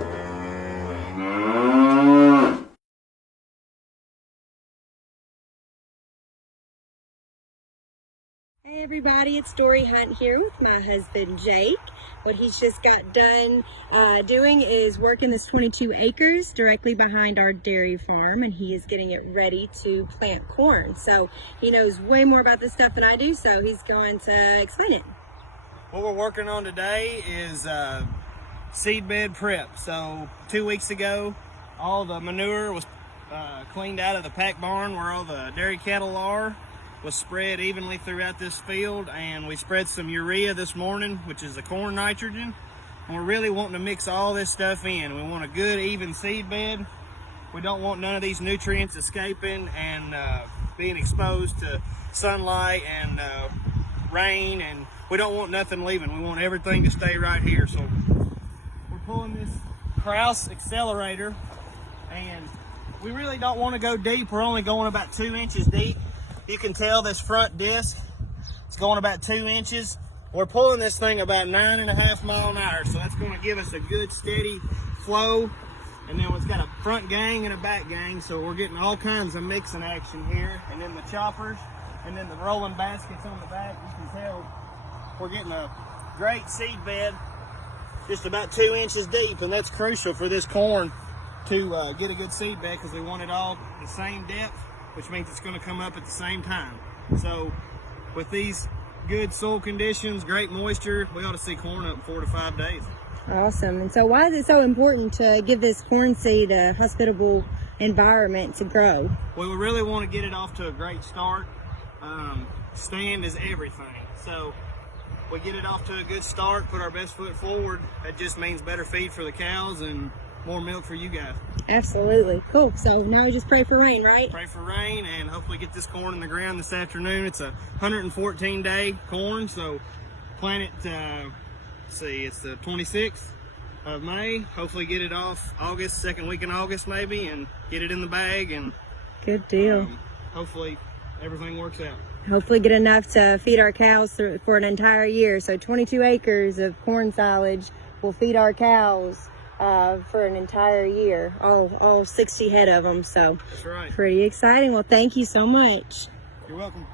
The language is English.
Hey everybody, it's Dory Hunt here with my husband Jake. What he's just got done doing is working this 22 acres directly behind our dairy farm, and he is getting it ready to plant corn. So he knows way more about this stuff than I do, so he's going to explain it. What we're working on today is seed bed prep. So 2 weeks ago, all the manure was cleaned out of the pack barn where all the dairy cattle are, was spread evenly throughout this field, and we spread some urea this morning, which is the corn nitrogen, and we're really wanting to mix all this stuff in. We want a good even seed bed. We don't want none of these nutrients escaping and being exposed to sunlight and rain, and we don't want nothing leaving. We want everything to stay right here. So we're pulling this Kraus accelerator, and we really don't want to go deep. We're only going about 2 inches deep. You can tell this front disc is going about 2 inches. We're pulling this thing about 9.5 miles an hour, so that's going to give us a good steady flow. And then it's got a front gang and a back gang, so we're getting all kinds of mixing action here. And then the choppers, and then the rolling baskets on the back. You can tell we're getting a great seed bed, just about 2 inches deep, and that's crucial for this corn to get a good seed bed, because we want it all the same depth, which means it's going to come up at the same time. So with these good soil conditions, great moisture, we ought to see corn up in 4 to 5 days. Awesome. And so why is it so important to give this corn seed a hospitable environment to grow? Well, we really want to get it off to a great start. Stand is everything. So we get it off to a good start, put our best foot forward. That just means better feed for the cows and more milk for you guys. Absolutely. Cool. So now we just pray for rain, right? Pray for rain and hopefully get this corn in the ground this afternoon. It's a 114-day corn, so plant it, it's the 26th of May. Hopefully get it off August, second week in August maybe, and get it in the bag. And good deal. Hopefully everything works out. Hopefully get enough to feed our cows for an entire year. So 22 acres of corn silage will feed our cows for an entire year, all 60 head of them. So that's right. Pretty exciting. Well, thank you so much. You're welcome.